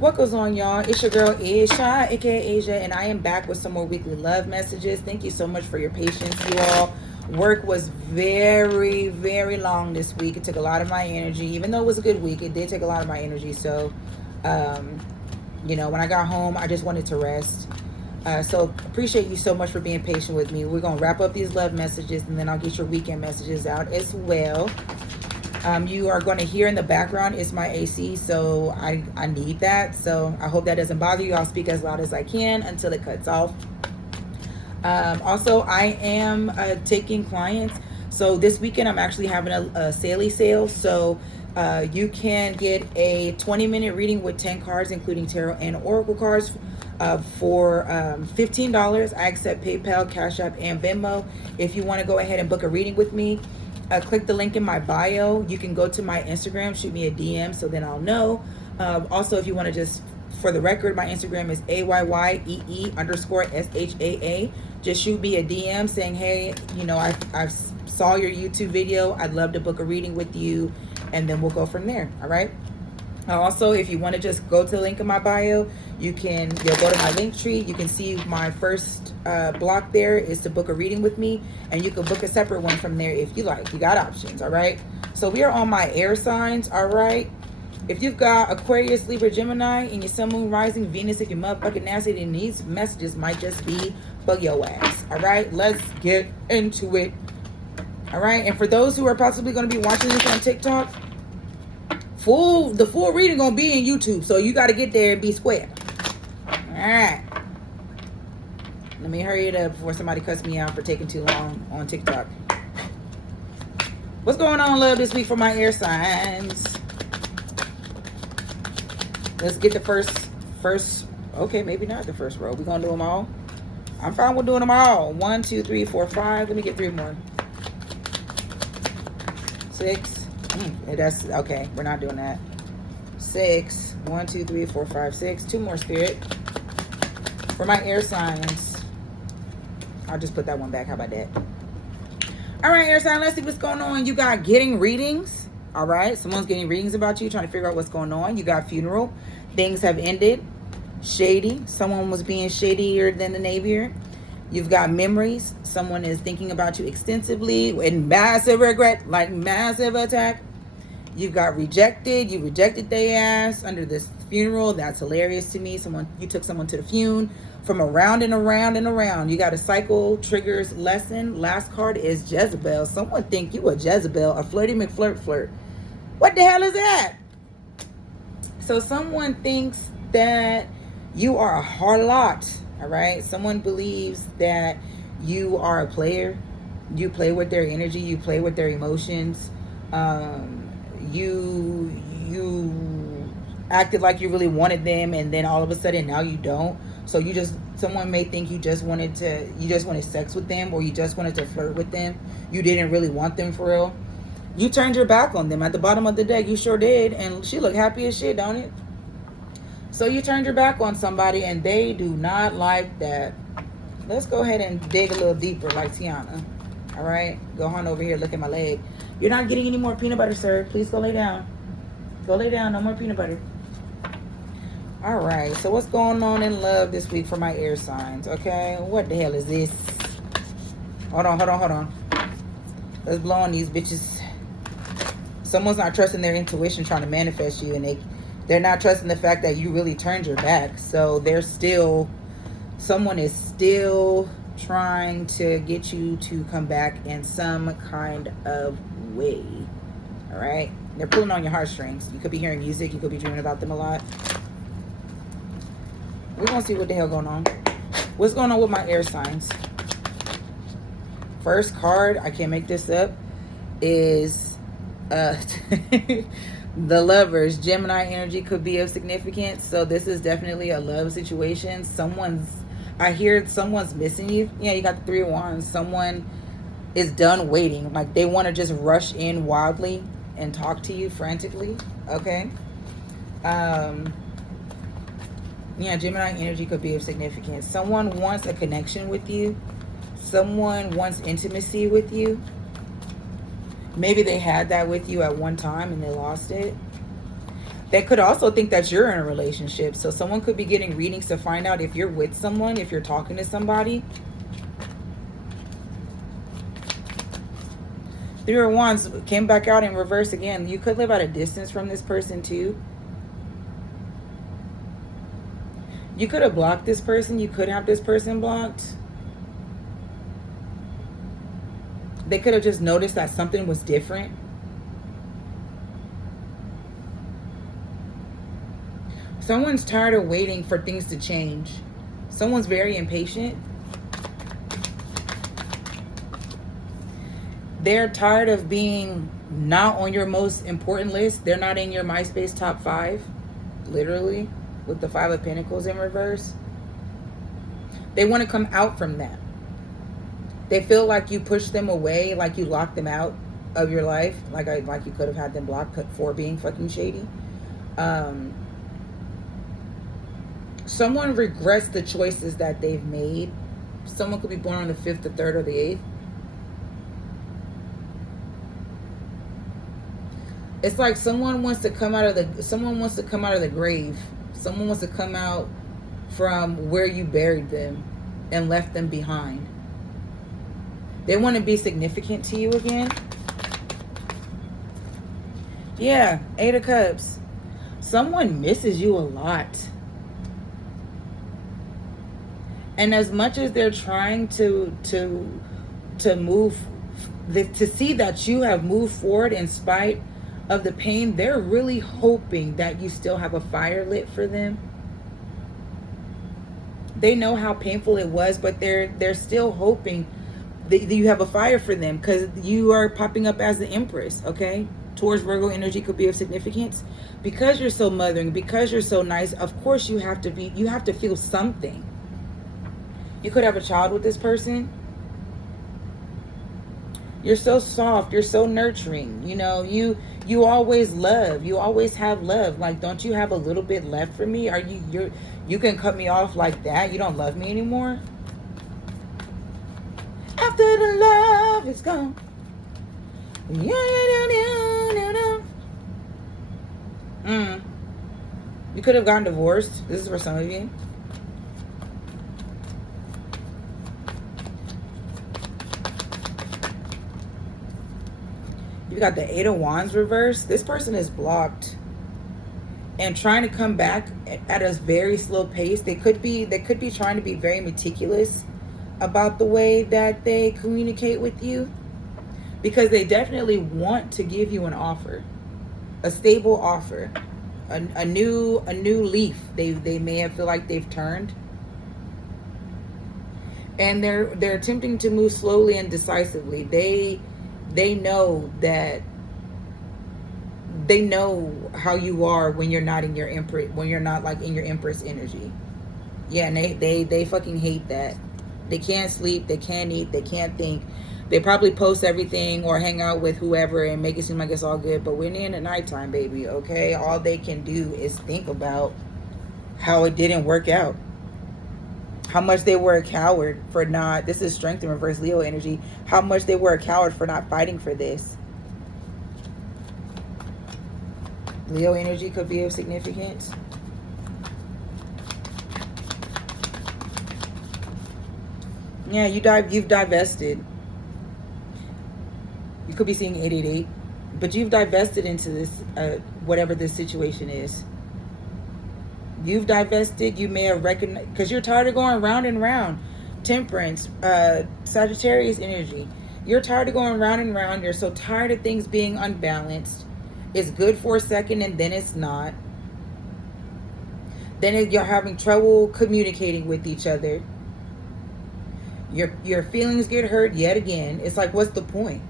What goes on, y'all? It's your girl Asia, aka Asia, and I am back with some more weekly love messages. Thank you so much for your patience, you all. Work was very, very long this week. It took a lot of my energy. Even though it was a good week, it did take a lot of my energy. So, when I got home, I just wanted to rest. So appreciate you so much for being patient with me. We're going to wrap up these love messages, and then I'll get your weekend messages out as well. You are going to hear in the background is my AC, so I need that. So I hope that doesn't bother you. I'll speak as loud as I can until it cuts off. Also, I am taking clients. So this weekend, I'm actually having a sale. So you can get a 20-minute reading with 10 cards, including tarot and oracle cards, for $15. I accept PayPal, Cash App, and Venmo. If you want to go ahead and book a reading with me, click the link in my bio. You can go to my Instagram, shoot me a DM, so then I'll know. Also, if you want to just, for the record, my Instagram is AYYEE_SHAA. Just shoot me a DM saying, hey, I saw your YouTube video. I'd love to book a reading with you, and then we'll go from there. All right. Also, if you want to just go to the link in my bio, you'll go to my link tree. You can see my first block there is to book a reading with me, and you can book a separate one from there if you like. You got options, all right? So we are on my air signs, all right? If you've got Aquarius, Libra, Gemini, and your sun, moon, rising, Venus, if you're motherfucking nasty, then these messages might just be for your ass, all right? Let's get into it, all right? And for those who are possibly going to be watching this on TikTok, the full reading gonna be in YouTube, so you got to get there and be square. All right. Let me hurry it up before somebody cuts me out for taking too long on TikTok. What's going on, love, this week for my air signs? Let's get the first. Okay, maybe not the first row. We're gonna do them all. I'm fine with doing them all. 1, 2, 3, 4, 5. Let me get 3 more. 6. That's okay. We're not doing that. 6. 1, 2, 3, 4, 5, 6. 2 more, Spirit. For my air signs, I'll just put that one back. How about that? All right, air sign. Let's see what's going on. You got getting readings. All right. Someone's getting readings about you, trying to figure out what's going on. You got funeral. Things have ended. Shady. Someone was being shadier than the Navier. You've got memories. Someone is thinking about you extensively and massive regret, like massive attack. You've got rejected. You rejected their ass under this funeral. That's hilarious to me. You took someone to the funeral from around and around and around. You got a cycle, triggers, lesson. Last card is Jezebel. Someone think you a Jezebel, a flirty McFlirt. What the hell is that? So someone thinks that you are a harlot. All right. Someone believes that you are a player. You play with their energy. You play with their emotions. You acted like you really wanted them, and then all of a sudden now you don't. So someone may think you just wanted sex with them, or you just wanted to flirt with them. You didn't really want them for real. You turned your back on them at the bottom of the deck. You sure did. And she looked happy as shit, don't it? So you turned your back on somebody, and they do not like that. Let's go ahead and dig a little deeper like Tiana. All right? Go on over here. Look at my leg. You're not getting any more peanut butter, sir. Please go lay down. Go lay down. No more peanut butter. All right. So what's going on in love this week for my air signs? Okay? What the hell is this? Hold on. Let's blow on these bitches. Someone's not trusting their intuition, trying to manifest you, and they're not trusting the fact that you really turned your back. So someone is still trying to get you to come back in some kind of way. All right. They're pulling on your heartstrings. You could be hearing music. You could be dreaming about them a lot. We're going to see what the hell going on. What's going on with my air signs? First card, I can't make this up, is the Lovers. Gemini energy could be of significance. So this is definitely a love situation. I hear someone's missing you. Yeah, you got the 3 of Wands. Someone is done waiting. Like they want to just rush in wildly and talk to you frantically. Okay. Yeah, Gemini energy could be of significance. Someone wants a connection with you. Someone wants intimacy with you. Maybe they had that with you at one time and they lost it. They could also think that you're in a relationship. So someone could be getting readings to find out if you're with someone, if you're talking to somebody. Three of Wands came back out in reverse again. You could live at a distance from this person too. You could have blocked this person. You could have this person blocked. They could have just noticed that something was different. Someone's tired of waiting for things to change. Someone's very impatient. They're tired of being not on your most important list. They're not in your MySpace top 5, literally, with the 5 of Pentacles in reverse. They want to come out from that. They feel like you pushed them away, like you locked them out of your life, like you could have had them blocked for being fucking shady. Someone regrets the choices that they've made. Someone could be born on the 5th, the 3rd, or the 8th. It's like someone wants to come out of the grave. Someone wants to come out from where you buried them and left them behind. They want to be significant to you again. Yeah, 8 of Cups. Someone misses you a lot. And as much as they're trying to move, to see that you have moved forward in spite of the pain, they're really hoping that you still have a fire lit for them. They know how painful it was, but they're still hoping that you have a fire for them, because you are popping up as the Empress, okay? Taurus Virgo energy could be of significance. Because you're so mothering, because you're so nice, of course you have to feel something. You could have a child with this person. You're so soft, you're so nurturing. You know, you always love. You always have love. Like, don't you have a little bit left for me? Are you can cut me off like that? You don't love me anymore? After the love is gone. You could have gotten divorced. This is for some of you. You got the 8 of Wands reverse. This person is blocked and trying to come back at a very slow pace. They could be trying to be very meticulous about the way that they communicate with you, because they definitely want to give you an offer, a stable offer, a new leaf. They may have feel like they've turned, and they're attempting to move slowly and decisively. They know that they know how you are when you're not in your Empress, when you're not like in your Empress energy. Yeah, and they fucking hate that. They can't sleep, they can't eat, they can't think. They probably post everything or hang out with whoever and make it seem like it's all good. But when they're in the nighttime, baby, okay, all they can do is think about how it didn't work out. How much they were a coward for not, this is strength in reverse Leo energy, how much they were a coward for not fighting for this. Leo energy could be of significance. Yeah, you've divested. You could be seeing 888, but you've divested into this, whatever this situation is. You've divested. You may have recognized, because you're tired of going round and round. Temperance, Sagittarius energy. You're tired of going round and round. You're so tired of things being unbalanced. It's good for a second and then it's not. Then you're having trouble communicating with each other. Your feelings get hurt yet again. It's like, what's the point?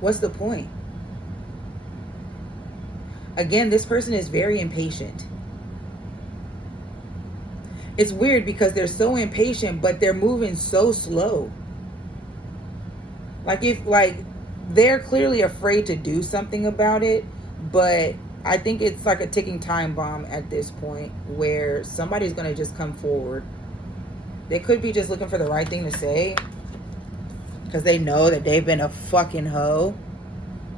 What's the point? Again, this person is very impatient. It's weird because they're so impatient, but they're moving so slow. Like they're clearly afraid to do something about it, but I think it's like a ticking time bomb at this point where somebody's going to just come forward. They could be just looking for the right thing to say because they know that they've been a fucking hoe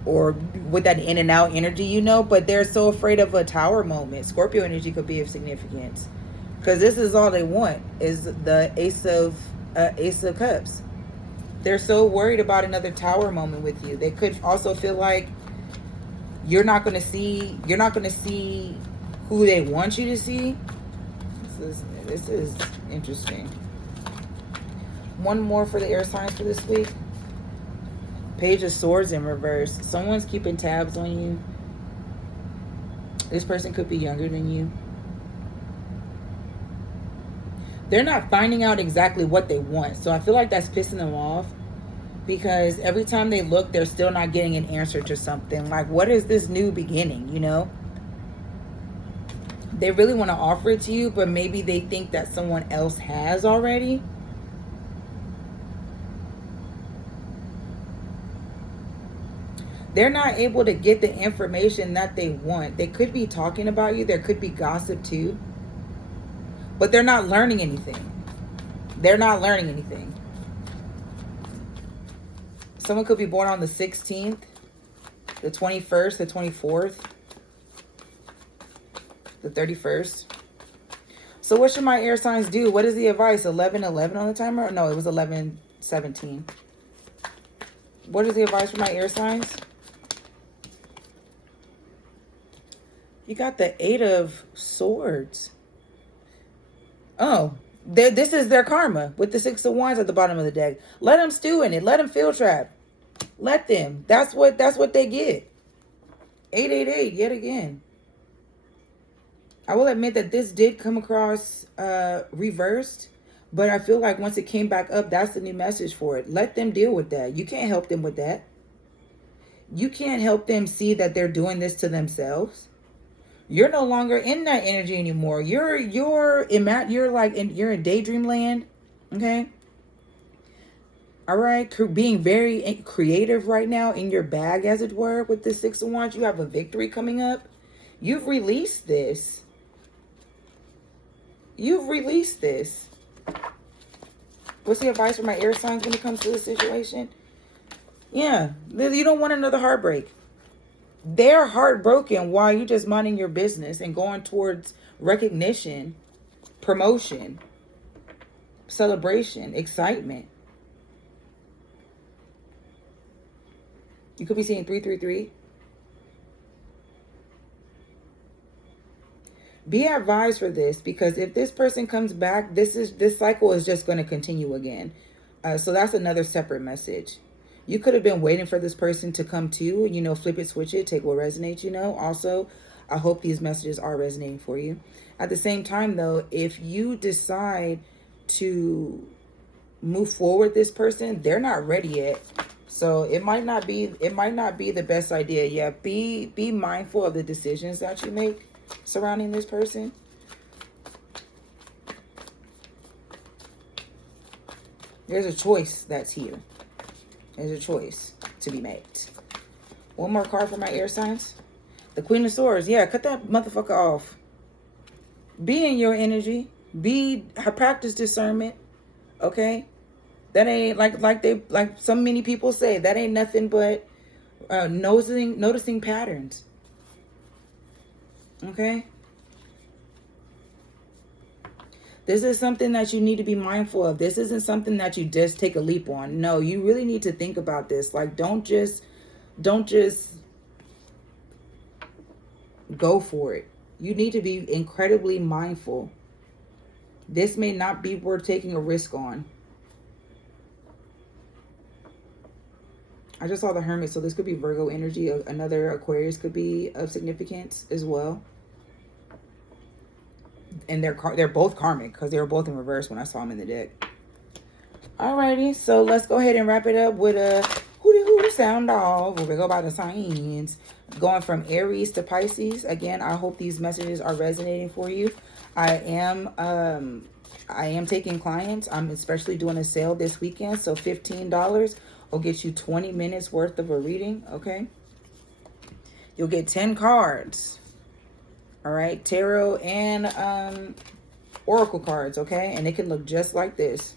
or with that in and out energy, you know, but they're so afraid of a tower moment. Scorpio energy could be of significance because this is all they want is the Ace of Cups. They're so worried about another tower moment with you. They could also feel like you're not going to see who they want you to see. This is interesting. One more for the air signs for this week. Page of Swords in reverse. Someone's keeping tabs on you. This person could be younger than you. They're not finding out exactly what they want. So I feel like that's pissing them off. Because every time they look, they're still not getting an answer to something. Like, what is this new beginning, you know? They really want to offer it to you, but maybe they think that someone else has already. They're not able to get the information that they want. They could be talking about you. There could be gossip too. But they're not learning anything. They're not learning anything. Someone could be born on the 16th, the 21st, the 24th, the 31st. So what should my air signs do? What is the advice? 11:11 on the timer? No, it was 11:17. What is the advice for my air signs? You got the 8 of Swords. Oh, this is their karma with the 6 of Wands at the bottom of the deck. Let them stew in it. Let them feel trapped. Let them. That's what they get. 888 yet again. I will admit that this did come across reversed, but I feel like once it came back up, that's the new message for it. Let them deal with that. You can't help them with that. You can't help them see that they're doing this to themselves. You're no longer in that energy anymore. You're in daydream land. Okay. All right. Being very creative right now in your bag, as it were, with the 6 of Wands. You have a victory coming up. You've released this. You've released this. What's the advice for my air signs when it comes to this situation? Yeah. You don't want another heartbreak. They're heartbroken while you're just minding your business and going towards recognition, promotion, celebration, excitement. You could be seeing 333. Be advised for this, because if this person comes back, this cycle is just going to continue again. So that's another separate message. You could have been waiting for this person to come to, you know, flip it, switch it, take what resonates, you know. Also, I hope these messages are resonating for you. At the same time, though, if you decide to move forward with this person, they're not ready yet. So it might not be the best idea. Yeah, be mindful of the decisions that you make surrounding this person. There's a choice that's here. There's a choice to be made. One more card for my air signs. The Queen of Swords. Yeah, cut that motherfucker off. Be in your energy. Practice discernment. Okay? That ain't like so many people say, that ain't nothing but noticing patterns. Okay? This is something that you need to be mindful of. This isn't something that you just take a leap on. No, you really need to think about this. Like, don't just go for it. You need to be incredibly mindful. This may not be worth taking a risk on. I just saw the Hermit, so this could be Virgo energy. Another Aquarius could be of significance as well. And they're both karmic, because they were both in reverse when I saw them in the deck. Alrighty, so let's go ahead and wrap it up with a hooty sound off. We'll go by the signs. Going from Aries to Pisces. Again, I hope these messages are resonating for you. I am taking clients. I'm especially doing a sale this weekend, so $15 will get you 20 minutes worth of a reading. Okay, you'll get 10 cards. All right, tarot and oracle cards, okay? And they can look just like this.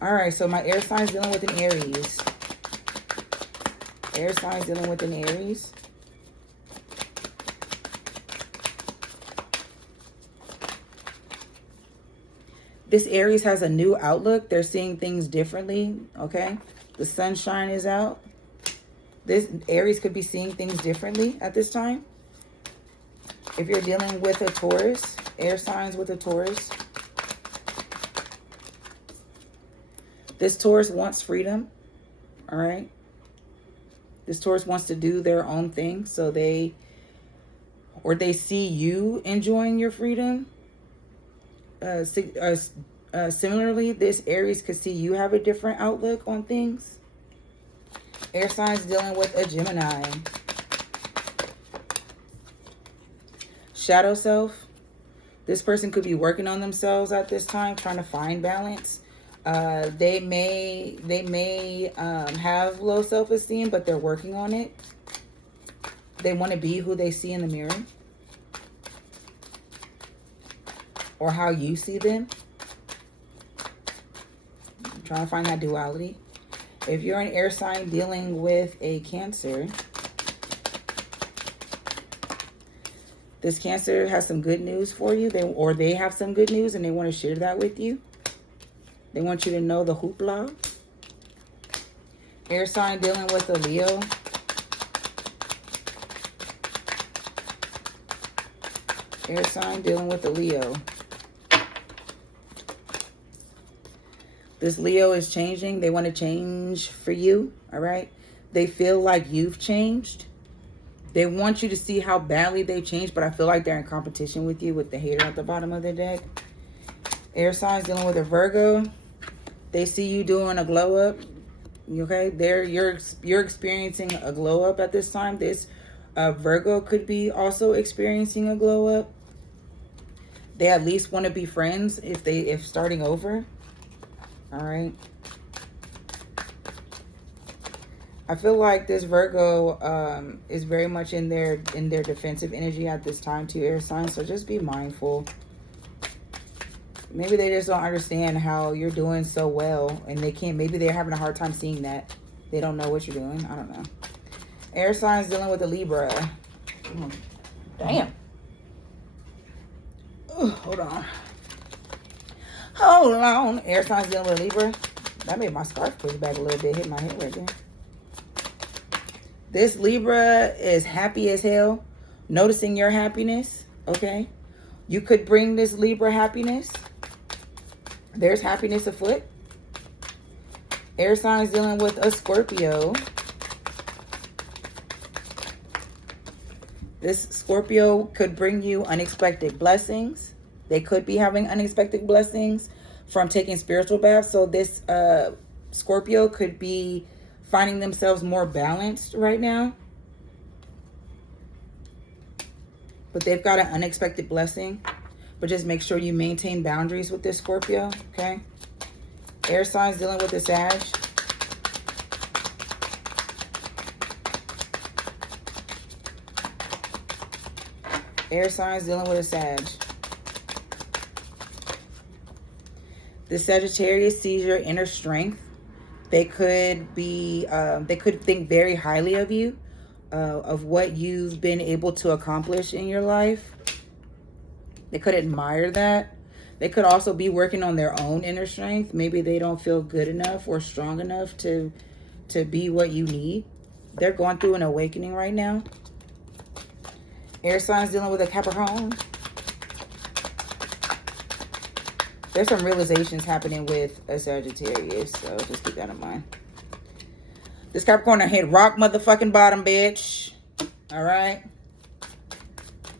All right, so my air signs dealing with an Aries. Air signs dealing with an Aries. This Aries has a new outlook. They're seeing things differently, okay? The sunshine is out. This Aries could be seeing things differently at this time. If you're dealing with a Taurus, air signs with a Taurus. This Taurus wants freedom, all right? This Taurus wants to do their own thing, so they see you enjoying your freedom. Similarly, this Aries could see you have a different outlook on things. Air signs dealing with a Gemini. Shadow self. This person could be working on themselves at this time, trying to find balance. They may have low self-esteem, but they're working on it. They want to be who they see in the mirror, or how you see them. I'm trying to find that duality. If you're an air sign dealing with a Cancer, this Cancer has some good news for you. They have some good news and they want to share that with you. They want you to know the hoopla. Air sign dealing with a Leo. Air sign dealing with a Leo. This Leo is changing. They want to change for you, all right? They feel like you've changed. They want you to see how badly they changed, but I feel like they're in competition with you with the hater at the bottom of the deck. Air signs dealing with a Virgo. They see you doing a glow up. Okay, you're experiencing a glow up at this time. This Virgo could be also experiencing a glow up. They at least want to be friends if starting over. All right. I feel like this Virgo is very much in their defensive energy at this time too, air signs. So just be mindful. Maybe they just don't understand how you're doing so well, and maybe they're having a hard time seeing that. They don't know what you're doing. I don't know. Air signs dealing with a Libra. Damn. Ooh, hold on. Hold on. Air signs dealing with a Libra. That made my scarf push back a little bit. Hit my head right there. This Libra is happy as hell. Noticing your happiness. Okay. You could bring this Libra happiness. There's happiness afoot. Air signs dealing with a Scorpio. This Scorpio could bring you unexpected blessings. They could be having unexpected blessings from taking spiritual baths. So this Scorpio could be finding themselves more balanced right now. But they've got an unexpected blessing. But just make sure you maintain boundaries with this Scorpio, okay? Air signs dealing with the Sag. Air signs dealing with a Sag. The Sagittarius sees your inner strength. They could think very highly of you, of what you've been able to accomplish in your life. They could admire that. They could also be working on their own inner strength. Maybe they don't feel good enough or strong enough to be what you need. They're going through an awakening right now. Air signs dealing with a Capricorn. There's some realizations happening with a Sagittarius, so just keep that in mind. This Capricorn hit rock motherfucking bottom, bitch. All right.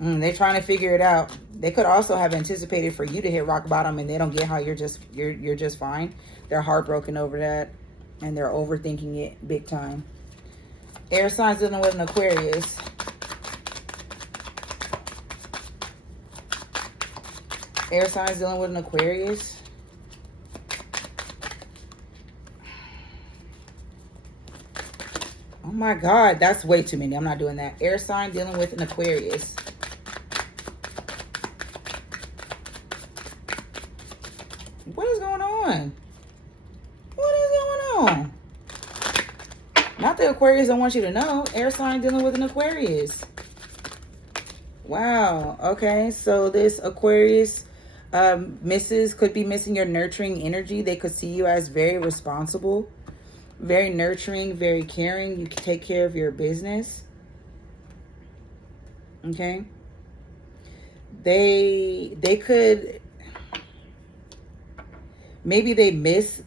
They're trying to figure it out. They could also have anticipated for you to hit rock bottom, and they don't get how you're just fine. They're heartbroken over that, and they're overthinking it big time. Air signs dealing with an Aquarius. Air signs dealing with an Aquarius. Oh my God, that's way too many. I'm not doing that. Air sign dealing with an Aquarius. What is going on? What is going on? Not the Aquarius don't want you to know. Air sign dealing with an Aquarius. Wow. Okay. So this Aquarius could be missing your nurturing energy. They could see you as very responsible, very nurturing, very caring. You can take care of your business. Okay. They could, maybe they miss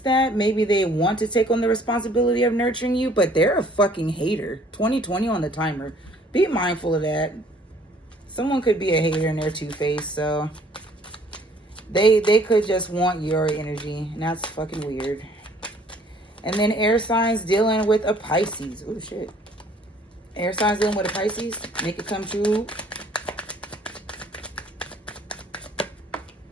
that. Maybe they want to take on the responsibility of nurturing you, but they're a fucking hater. 2020 on the timer. Be mindful of that. Someone could be a hater and they're two-faced, so they could just want your energy, and that's fucking weird. And then air signs dealing with a Pisces. Oh shit. Air signs dealing with a Pisces. Make it come true.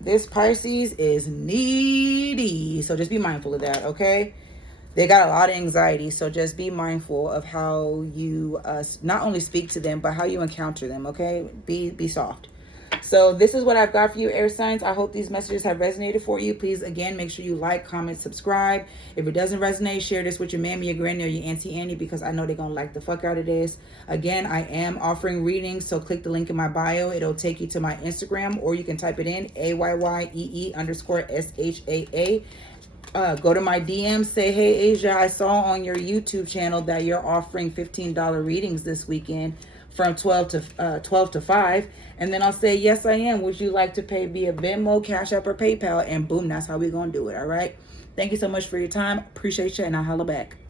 This Pisces is needy. So just be mindful of that, okay? They got a lot of anxiety. So just be mindful of how you not only speak to them, but how you encounter them, okay? Be soft. So this is what I've got for you, air signs. I hope these messages have resonated for you. Please, again, make sure you like, comment, subscribe. If it doesn't resonate, share this with your mammy, your granny, or your auntie Annie, because I know they're going to like the fuck out of this. Again, I am offering readings, so click the link in my bio. It'll take you to my Instagram, or you can type it in, AYYEE_SHAA. Go to my DM, say, hey, Asia, I saw on your YouTube channel that you're offering $15 readings this weekend from 12 to 5. And then I'll say, yes, I am. Would you like to pay via Venmo, Cash App, or PayPal? And boom, that's how we're going to do it. All right. Thank you so much for your time. Appreciate you. And I'll holla back.